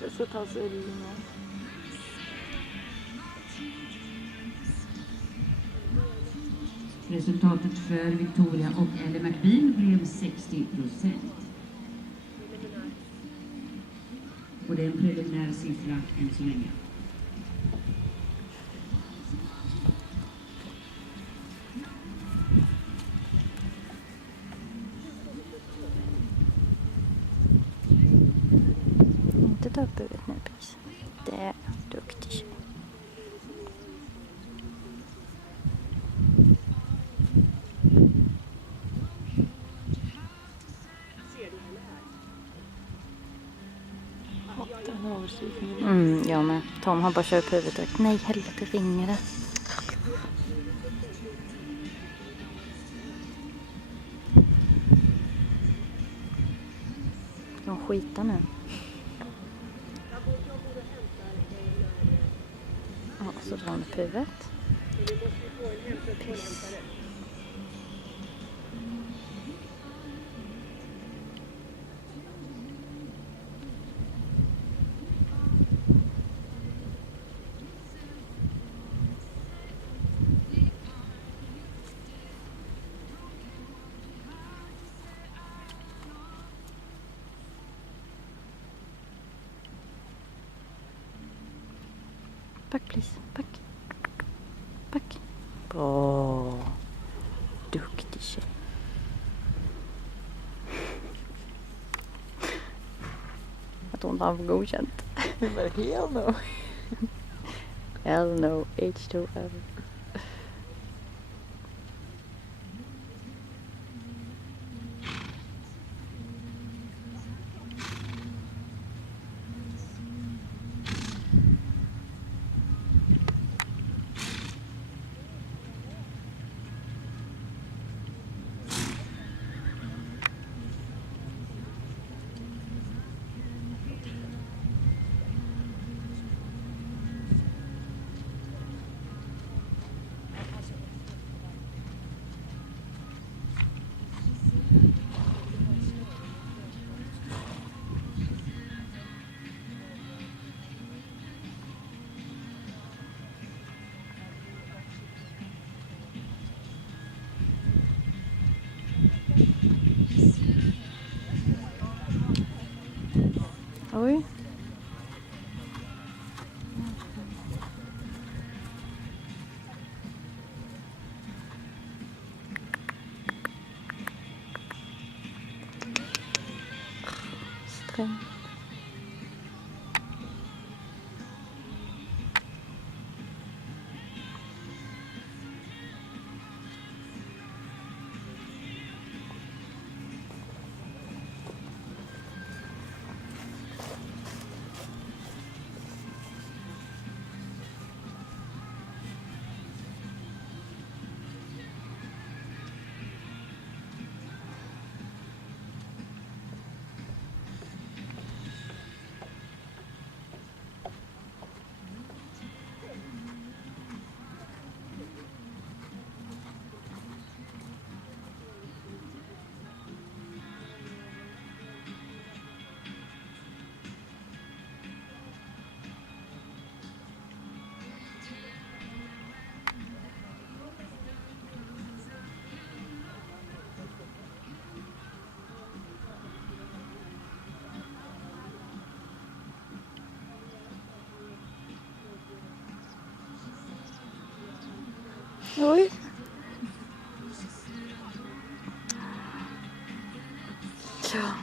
resultatsödlingar. Resultatet för Victoria och Ellie McBeal blev 60%. Och det är en preliminär siffra än så länge. Inte ta upp huvudet nu, precis. Det är duktig tjej. Jag med. Tom har bara kört upp huvudet och nej, helvete, ringer det. De skitar nu. Ja, så drar hon upp huvudet. Piss. Back please, back. Back. Bra. Duktig tjej. Jag tror inte han får godkänt. Det var hell no. Hell no, H2O. Oj. Sträng. Oj. Ja.